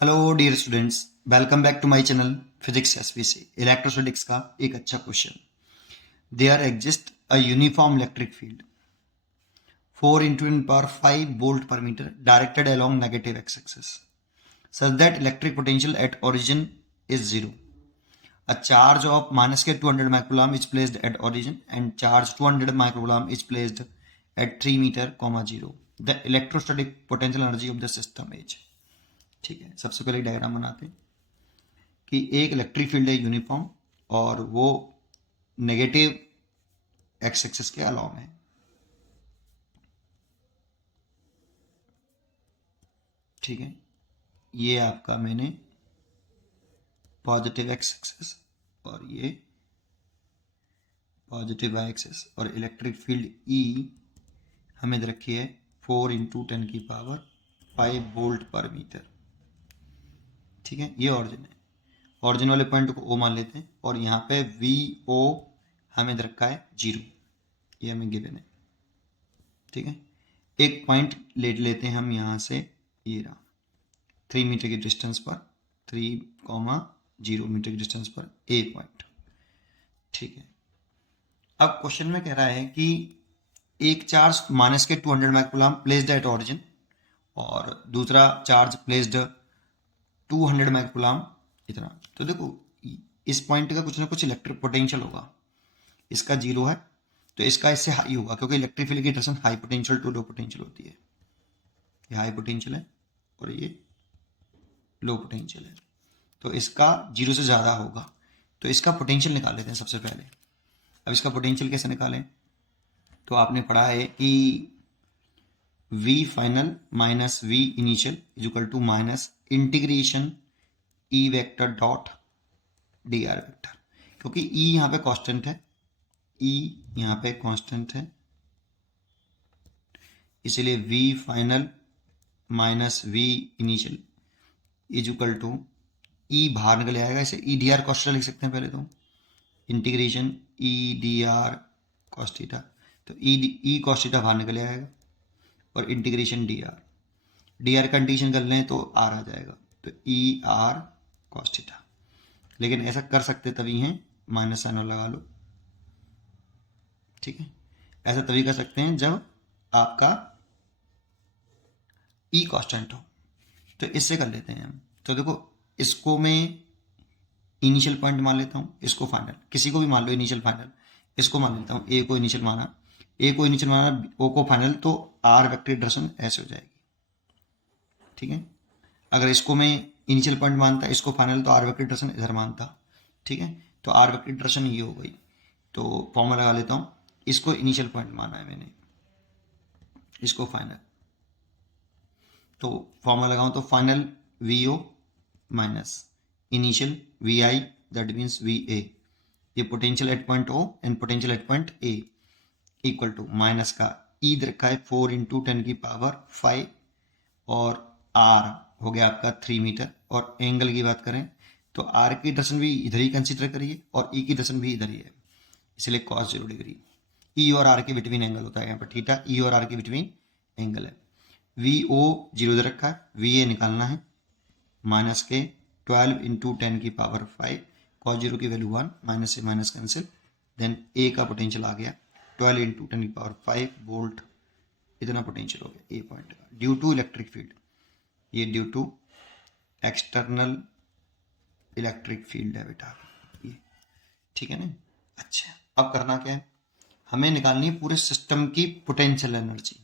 Hello dear students, welcome back to my channel physics SVC. Electrostatics का एक अच्छा question. There exist a uniform electric field 4 into 10⁵ volt per meter directed along negative x axis such that electric potential at origin is zero. A charge of minus k 200 microcoulomb is placed at origin and charge 200 microcoulomb is placed at 3 meter, 0. The electrostatic potential energy of the system is। ठीक है, सबसे पहले diagram बनाते हैं कि एक electric field है uniform और वो नेगेटिव एक्स एक्सिस के अलाउंग है। ठीक है, ये आपका मैंने पॉजिटिव एक्स एक्सिस और ये पॉजिटिव वाई एक्सिस और इलेक्ट्रिक फील्ड ई हमें दे रखी है 4 × 10⁵ वोल्ट पर मीटर। ठीक है, ये ऑरिजिन है। ऑरिजिन वाले पॉइंट को ओ मान लेते हैं और यहाँ पे वी ओ हमें दे रखा है 0, ये हमें गिवन है। ठीक है, एक पॉइंट ले लेते हैं हम यहाँ से, ये रहा 3 मीटर की डिस्टेंस पर 3,0 मीटर की डिस्टेंस पर ए पॉइंट। ठीक है, अब क्वेश्चन में कह रहा है कि एक चार्ज माइनस के 200 माइक्रोकूलम्ब प्लेस्ड एट ऑरिजिन और दूसरा चार्ज प्लेस्ड 200 माइक्रोकूलम्ब इतना। तो देखो इस पॉइंट का कुछ ना कुछ इलेक्ट्रिक पोटेंशियल होगा, इसका 0 है तो इसका इससे हाई होगा क्योंकि इलेक्ट्रिक फील्ड की direction high potential to low potential होती है। ये हाई पोटेंशियल है और ये लो पोटेंशियल है, तो इसका 0 से ज़्यादा होगा। तो इसका पोटेंशियल निकाल लेते हैं सबसे पहले। अब इसका पोटेंशियल कैसे निकालें? तो आपने पढ़ा है कि v final minus v initial is equal to minus integration E vector dot D R vector, क्योंकि e यहाँ पे कांस्टेंट है, e यहाँ पे कांस्टेंट है, इसलिए v final minus v initial is equal to E बाहर निकल आएगा, इसे ई डी आर कॉस लिख सकते हैं पहले तो, integration E D R cos theta. तो ई कॉस थीटा बाहर निकल आएगा और इंटीग्रेशन डी आर कंडीशन कर लें तो आर आ जाएगा, तो ई आर कॉस थीटा। लेकिन ऐसा कर सकते तभी हैं, माइनस साइन और लगा लो। ठीक है, ऐसा तभी कर सकते हैं जब आपका ई कांस्टेंट हो। तो इससे कर लेते हैं हम। तो देखो इसको मैं इनिशियल पॉइंट मान लेता हूँ, इसको फाइनल, किसी को भी मान लो इनिशियल फाइनल, इसको मान लेता हूँ ए को इनिशियल माना, ए को इनिशियल माना, ओ को फाइनल, तो आर वेक्टर डायरेक्शन ऐसे हो जाएगी। ठीक है, अगर इसको मैं इनिशियल पॉइंट मानता, इसको फाइनल, तो आर वेक्टर डायरेक्शन इधर मानता। ठीक है, तो आर वेक्टर डायरेक्शन ये हो गई। तो फॉर्मूला लगा लेता हूँ, इसको इनिशियल पॉइंट माना है मैंने, इसको फाइनल, तो फॉर्मूला लगाऊं तो final V O minus initial V I, that means V A, ये potential at point O and potential at point A equal to minus का ई रखा है 4 × 10⁵ और आर हो गया आपका 3 मीटर। और एंगल की बात करें तो आर की डायरेक्शन भी इधर ही कंसिडर करिए और ई की डायरेक्शन भी इधर ही है, इसलिए cos 0 डिग्री। ई और आर के बिटवीन एंगल होता है यहाँ पर थीटा, ई और आर के बिटवीन एंगल है। वी ओ 0 दे रखा है, वी ए निकालना है, माइनस के 12 × 10⁵ cos 0 की वैल्यू 1, माइनस से माइनस कैंसिल, देन ए का पोटेंशियल आ गया 12 × 10⁵ वोल्ट, इतना पोटेंशियल हो गया ए पॉइंट का ड्यू टू इलेक्ट्रिक फील्ड, ये due to external electric field है बेटा ये। ठीक है ना? अच्छा, अब करना क्या है, हमें निकालनी है पूरे सिस्टम की पोटेंशियल एनर्जी।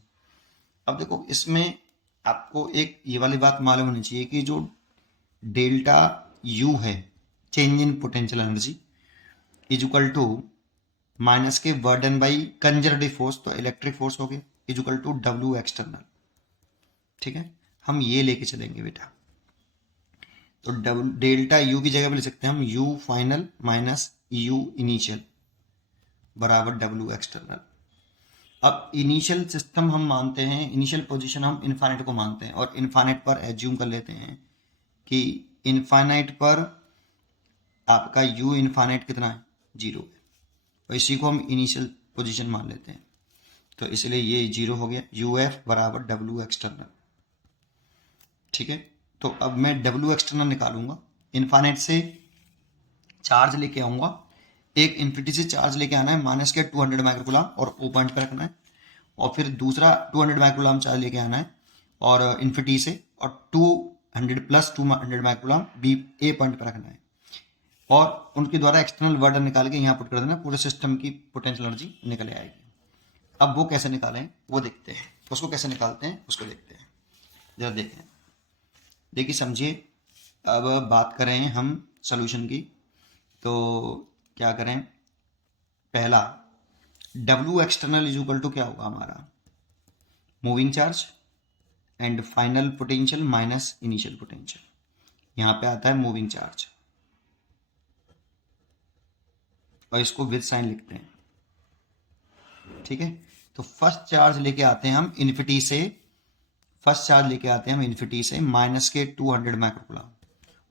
अब देखो इसमें आपको एक ये वाली बात मालूम होनी चाहिए कि जो डेल्टा यू है, change in potential energy, is equal to minus के बर्डन बाई कंजर्वेटिव फोर्स, तो इलेक्ट्रिक फोर्स हो गया, is equal to W external. ठीक है, हम ये लेके चलेंगे बेटा, तो डेल्टा यू की जगह पे ले सकते हैं हम you final minus you initial बराबर डब्ल्यू एक्सटर्नल। अब इनिशियल सिस्टम हम मानते हैं, इनिशियल पोजीशन हम इनफाइनाइट को मानते हैं और इनफाइनाइट पर एज्यूम कर लेते हैं कि इनफाइनाइट पर आपका यू इनफाइनाइट कितना है, 0 है, और इसी को हम इनिशियल पोजीशन मान लेते हैं, तो इसलिए ये 0 हो गया, यू एफ बराबर डब्ल्यू एक्सटर्नल। ठीक है, तो अब मैं डब्ल्यू एक्सटर्नल निकालूंगा, इन्फाइनाइट से चार्ज लेके आऊंगा, एक इन्फिनिटी से चार्ज लेके आना है माइनस के 200 माइक्रोकूलम और ओ पॉइंट पे रखना है, और फिर दूसरा 200 माइक्रोकूलम चार्ज लेके आना है और इन्फिनिटी से, और 200 प्लस 200 माइक्रोकूलम बी ए पॉइंट पे रखना है, और उनके द्वारा एक्सटर्नल वर्ड निकाल के यहाँ पुट कर देना, पूरे सिस्टम की पोटेंशियल एनर्जी निकल आएगी। अब वो कैसे निकालें वो देखते हैं, उसको कैसे निकालते हैं उसको देखते हैं, जरा देखें, देखिए समझिए। अब बात करें हम सोल्यूशन की, तो क्या करें, पहला W external is equal to क्या होगा हमारा, moving charge and final potential minus initial potential, यहाँ पे आता है मूविंग चार्ज, और इसको विद साइन लिखते हैं, ठीक है। तो फर्स्ट चार्ज लेके आते हैं हम इन्फिनिटी से, फर्स्ट चार्ज लेके आते हैं हम इन्फिनिटी से माइनस के 200 माइक्रोकूलम,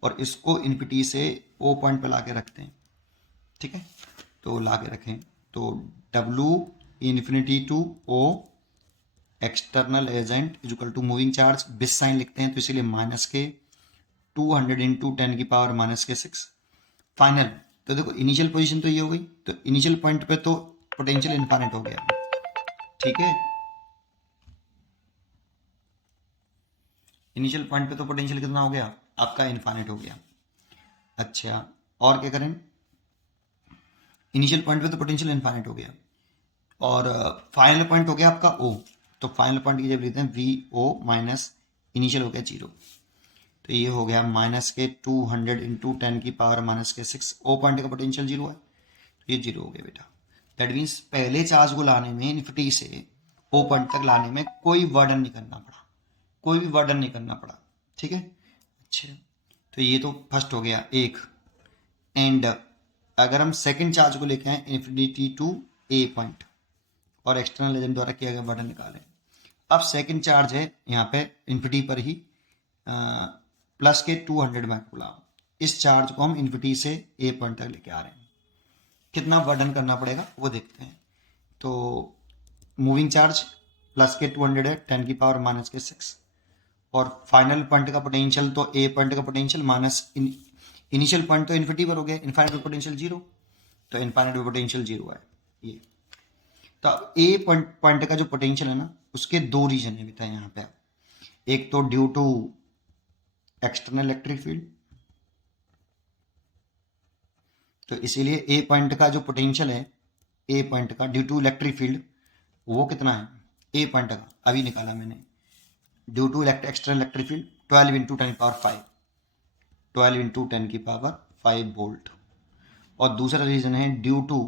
और इसको इन्फिनिटी से ओ पॉइंट पे ला के रखते हैं, ठीक है। तो ला के रखें, तो W infinity to O external agent is equal to moving charge, बिस साइन लिखते हैं तो इसीलिए माइनस के 200 इंटू 10 की पावर माइनस के 6 फाइनल। तो देखो इनिशियल पोजीशन तो ये हो गई, तो इनिशियल पॉइंट पे तो पोटेंशियल इनफाइनाइट हो गया, ठीक है। इनिशियल पॉइंट पे तो पोटेंशियल कितना हो गया आपका, इनफाइनाइट हो गया। अच्छा, और क्या करें, इनिशियल पॉइंट पे तो पोटेंशियल इनफाइनाइट हो गया, और फाइनल पॉइंट हो गया आपका O, तो फाइनल पॉइंट की जब लिखते हैं VO माइनस इनिशियल हो गया 0, तो ये हो गया माइनस के 200 इंटू 10 की पावर माइनस के 6, O पॉइंट का पोटेंशियल 0 है, तो ये 0 हो गया बेटा। दैट मीन्स पहले चार्ज को लाने में इन्फिनिटी से O पॉइंट तक लाने में कोई वर्डन नहीं करना पड़ा, कोई भी वर्डन नहीं करना पड़ा, ठीक है। अच्छा, तो ये तो फर्स्ट हो गया एक, एंड अगर हम सेकंड चार्ज को लेके आए इन्फिनिटी टू ए पॉइंट और एक्सटर्नल एजेंट द्वारा किया गया वर्डन निकालें, अब सेकंड चार्ज है यहाँ पे इन्फिनिटी पर ही प्लस के 200 माइक्रोकूलम, इस चार्ज को हम इन्फिनिटी से ए पॉइंट तक लेके आ रहे हैं, कितना वर्डन करना पड़ेगा वो देखते हैं। तो मूविंग चार्ज प्लस के 200 है 10 की पावर माइनस के 6, और फाइनल पॉइंट का पोटेंशियल तो ए पॉइंट का पोटेंशियल माइनस इनिशियल पॉइंट तो इन्फिनिटी पर हो गया, इनफाइनाइट पोटेंशियल 0, तो इनफाइनाइट पोटेंशियल 0 है ये। तो अब ए पॉइंट का जो पोटेंशियल है ना, उसके दो रीजन है बेटा यहाँ पे, एक तो due to external electric field, तो इसीलिए ए पॉइंट का जो पोटेंशियल है, ए पॉइंट का ड्यू टू इलेक्ट्रिक फील्ड, वो कितना है ए पॉइंट का, अभी निकाला मैंने, due to external electric field 12 into 10 power 5, 12 into 10 की पावर 5 वोल्ट, और दूसरा रीजन है ड्यू टू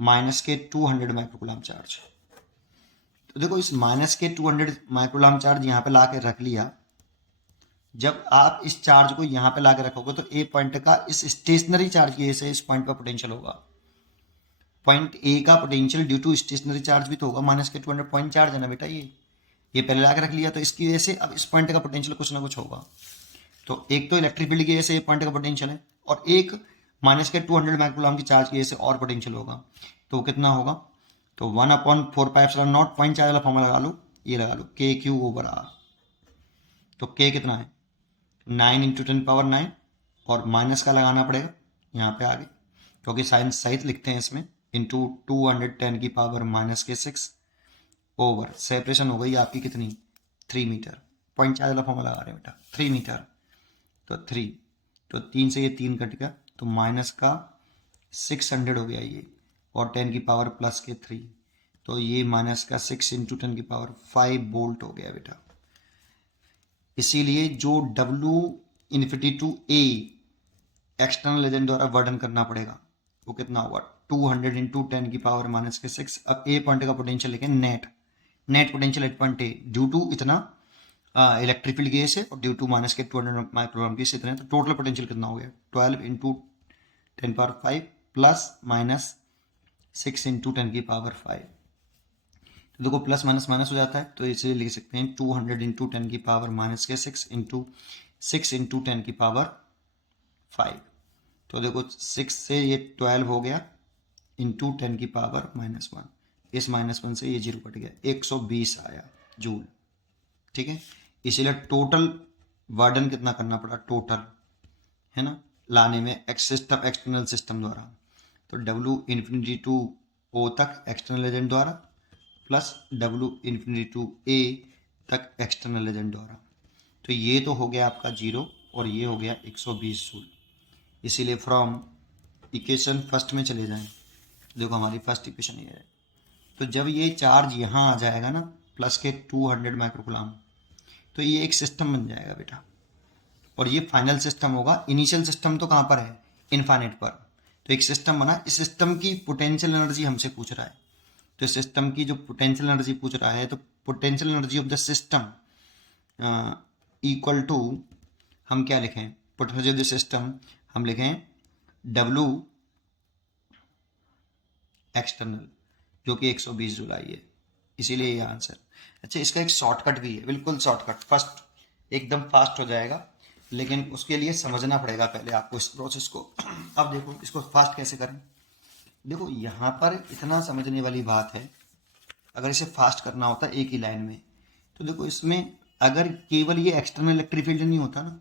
माइनस के 200 माइक्रोकूलम चार्ज। तो देखो इस माइनस के 200 माइक्रोकूलम चार्ज यहाँ पे ला के रख लिया, जब आप इस चार्ज को यहाँ पे ला के रखोगे तो ए पॉइंट का इस स्टेशनरी चार्ज की वजह से इस पॉइंट पर पोटेंशियल होगा, पॉइंट ए का potential due to stationary charge भी तो होगा, माइनस के 200 पॉइंट चार्ज है ना बेटा, ये पहले ला के रख लिया, तो इसकी वजह से अब इस पॉइंट का पोटेंशियल कुछ ना कुछ होगा। तो एक तो इलेक्ट्रिक फील्ड की वजह से ये पॉइंट का पोटेंशियल है, और एक माइनस के 200 माइक्रोकूलम की चार्ज की वजह से और पोटेंशियल होगा, तो कितना होगा, तो 1/4πε0 पॉइंट चार्ज वाला फॉर्मूला लगा लो, ये लगा लो KQ/R, तो K कितना है 9 इंटू 10 पावर 9, और माइनस का लगाना पड़ेगा यहाँ पे आगे, क्योंकि साइन सहित लिखते हैं इसमें, इंटू 210 की पावर माइनस के 6 ओवर, सेपरेशन हो गई आपकी कितनी 3 मीटर, पॉइंट चार्ज वाला फॉर्मूला लगा रहे हैं बेटा 3 मीटर, तो 3, तो 3 से ये 3 कट गया, तो माइनस का 600 हो गया ये, और 10 की पावर प्लस के 3, तो ये माइनस का 6 इंटू 10 की पावर 5 वोल्ट हो गया बेटा। इसीलिए जो W infinity to A external agent द्वारा वर्डन करना पड़ेगा वो कितना होगा 200 इंटू 10 की पावर माइनस के 6। अब ए पॉइंट का पोटेंशियल लिखें नेट पोटेंशियल 8.8 ड्यू टू इतना इलेक्ट्रिक फील्ड की से, और ड्यू टू माइनस के 200 माइक्रोग्राम की इतने, तो टोटल पोटेंशियल कितना हो गया 12 into 10 power 5 plus minus 6 into 10 की पावर 5, तो देखो प्लस माइनस माइनस हो जाता है, तो इसलिए लिख सकते हैं 200 इंटू 10 की पावर माइनस के 6 इंटू 6 इंटू 10 की पावर 5, तो देखो 6 से ये 12 हो गया इंटू 10 की पावर -1, इस -1 से ये 0 कट गया, 120 आया जूल, ठीक है। इसीलिए टोटल बर्डन कितना करना पड़ा टोटल, है ना, लाने में सिस्टम एक्सटर्नल सिस्टम द्वारा। तो W इन्फिनिटी टू O तक एक्सटर्नल एजेंट द्वारा plus W infinity to A तक एक्सटर्नल एजेंट द्वारा। तो ये तो हो गया आपका 0 और ये हो गया 120 जूल। इसीलिए फ्रॉम इक्वेशन फर्स्ट में चले जाएं, देखो हमारी फर्स्ट इक्वेशन ये है। तो जब ये चार्ज यहाँ आ जाएगा ना प्लस के 200 माइक्रोकुलाम, तो ये एक सिस्टम बन जाएगा बेटा, और ये फाइनल सिस्टम होगा। इनिशियल सिस्टम तो कहाँ पर है, इनफाइनाइट पर। तो एक सिस्टम बना, इस सिस्टम की पोटेंशियल एनर्जी हमसे पूछ रहा है। तो इस सिस्टम की जो पोटेंशियल एनर्जी पूछ रहा है, तो potential energy of the system equal to, हम क्या लिखें, पोटेंशियल ऑफ द सिस्टम हम लिखें W एक्सटर्नल, जो कि 120 जूल आई है, इसीलिए ये आंसर। अच्छा, इसका एक शॉर्टकट भी है, बिल्कुल शॉर्टकट, फर्स्ट एकदम फास्ट हो जाएगा, लेकिन उसके लिए समझना पड़ेगा पहले आपको इस प्रोसेस को। अब देखो इसको फास्ट कैसे करें। देखो यहाँ पर इतना समझने वाली बात है, अगर इसे फास्ट करना होता एक ही लाइन में, तो देखो इसमें अगर केवल ये एक्सटर्नल इलेक्ट्रिक फील्ड नहीं होता ना,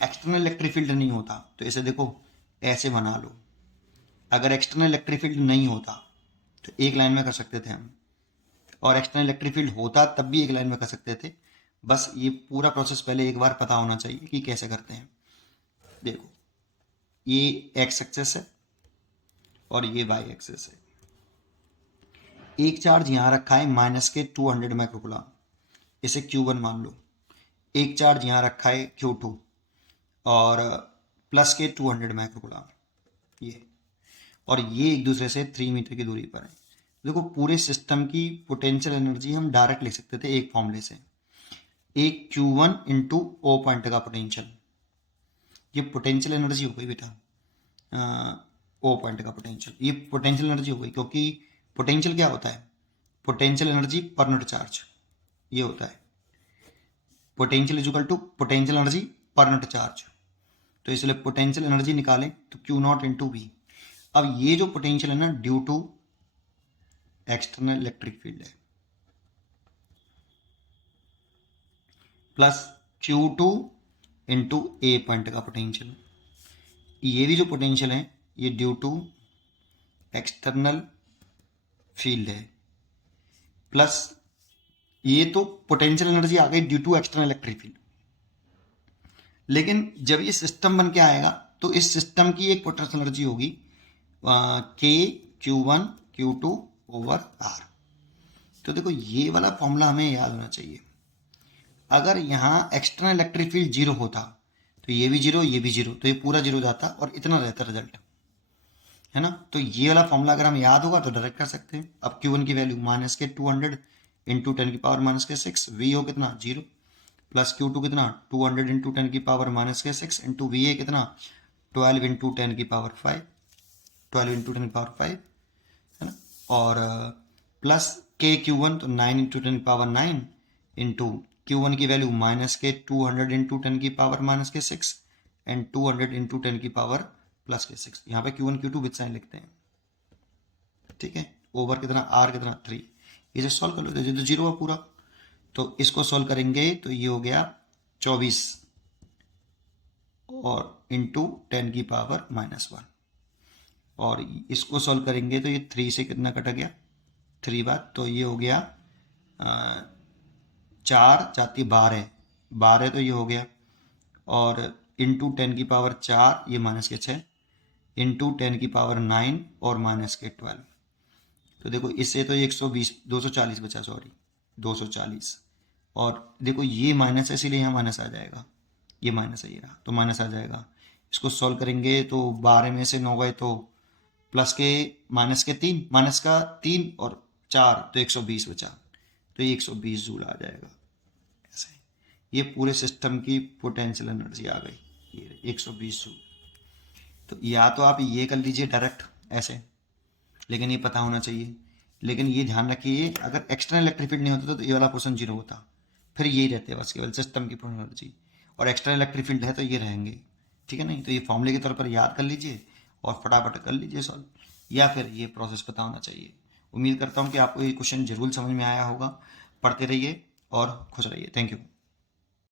एक्सटर्नल इलेक्ट्रिक फील्ड नहीं होता तो इसे देखो ऐसे बना लो। अगर एक्सटर्नल इलेक्ट्रिक फील्ड नहीं होता तो एक लाइन में कर सकते थे हम, और एक्सटर्नल इलेक्ट्रिक फील्ड होता तब भी एक लाइन में कर सकते थे। बस ये पूरा प्रोसेस पहले एक बार पता होना चाहिए कि कैसे करते हैं। देखो ये एक्स एक्सेस है और ये वाई एक्सेस है। एक चार्ज यहाँ रखा है माइनस के 200 माइक्रोकुलाम, इसे Q1 मान लो। एक चार्ज यहाँ रखा है Q2 और प्लस के 200 माइक्रोकुलाम, ये, और ये एक दूसरे से 3 मीटर की दूरी पर है। देखो पूरे सिस्टम की पोटेंशियल एनर्जी हम डायरेक्ट लिख सकते थे एक फॉर्मूले से, एक Q1 इंटू O पॉइंट का पोटेंशियल, ये पोटेंशियल एनर्जी हो गई बेटा, O पॉइंट का पोटेंशियल, ये पोटेंशियल एनर्जी हो गई। क्योंकि पोटेंशियल क्या होता है, potential energy per unit charge, ये होता है potential is equal to potential energy per unit charge. तो इसलिए पोटेंशियल एनर्जी निकालें तो Q0 इंटू V। अब ये जो पोटेंशियल है ना due to external electric field है, plus Q2 into A point का पोटेंशियल, ये भी जो पोटेंशियल है ये ड्यू टू एक्सटर्नल फील्ड है, प्लस ये तो पोटेंशियल एनर्जी आ गई due to external electric field. लेकिन जब ये सिस्टम बन के आएगा तो इस सिस्टम की एक पोटेंशियल एनर्जी होगी के Q1 Q2 ओवर R। तो देखो ये वाला फॉर्मूला हमें याद होना चाहिए। अगर यहाँ एक्सटर्नल इलेक्ट्रिक फील्ड 0 होता तो ये भी 0 ये भी 0, तो ये पूरा 0 जाता और इतना रहता रिजल्ट, है ना। तो ये वाला फॉर्मूला अगर हम याद होगा तो डायरेक्ट कर सकते हैं। अब Q1 की वैल्यू माइनस के 200 इंटू 10 की पावर माइनस के 6, V हो कितना 0, प्लस Q2 कितना 200 इंटू 10 की पावर माइनस के 6 इंटू VA कितना 12 इंटू 10 की पावर 5, 12 इंटू 10 की पावर 5, है ना। और प्लस के Q1 तो 9 इंटू 10 की पावर 9 इंटू Q1 की वैल्यू माइनस के 200 इंटू 10 की पावर माइनस के 6 एंड 200 इंटू 10 की पावर प्लस के 6। यहाँ पे Q1 Q2 विद साइन लिखते हैं, ठीक है। ओवर कितना R कितना 3, इसे सॉल्व कर लो तो 0 है पूरा। तो इसको सॉल्व करेंगे तो ये हो गया 24 और इंटू 10 की पावर -1, और इसको सॉल्व करेंगे तो ये 3 से कितना कट गया 3 बार, तो ये हो गया 4 जाती 12, 12 तो ये हो गया, और इंटू 10 की पावर 4 ये माइनस के 6 इंटू 10 की पावर 9 और माइनस के 12। तो देखो इससे तो 120 240 बचा, सॉरी 240, और देखो ये माइनस है इसीलिए यहाँ माइनस आ जाएगा, ये माइनस है ये रहा तो माइनस आ जाएगा। इसको सॉल्व करेंगे तो 12 में से 9 गए तो प्लस के माइनस के 3, माइनस का 3 और 4 तो 120 बचा, तो ये 120 जूल आ जाएगा। ऐसे ये पूरे सिस्टम की पोटेंशियल एनर्जी आ गई, ये 120 जूल। तो या तो आप ये कर लीजिए डायरेक्ट ऐसे, लेकिन ये पता होना चाहिए। लेकिन ये ध्यान रखिए अगर एक्सटर्नल इलेक्ट्रिक फील्ड नहीं होता तो ये वाला पोर्शन 0 होता, फिर यही रहते हैं बस केवल सिस्टम की पोटेंशियल एनर्जी, और एक्सटर्नल इलेक्ट्रिक फील्ड है तो ये रहेंगे, ठीक है। नहीं तो ये फॉर्मूले के तौर पर याद कर लीजिए और फटाफट कर लीजिए सॉल्व, या फिर ये प्रोसेस पता होना चाहिए। उम्मीद करता हूँ कि आपको ये क्वेश्चन जरूर समझ में आया होगा। पढ़ते रहिए और खुश रहिए। Thank you.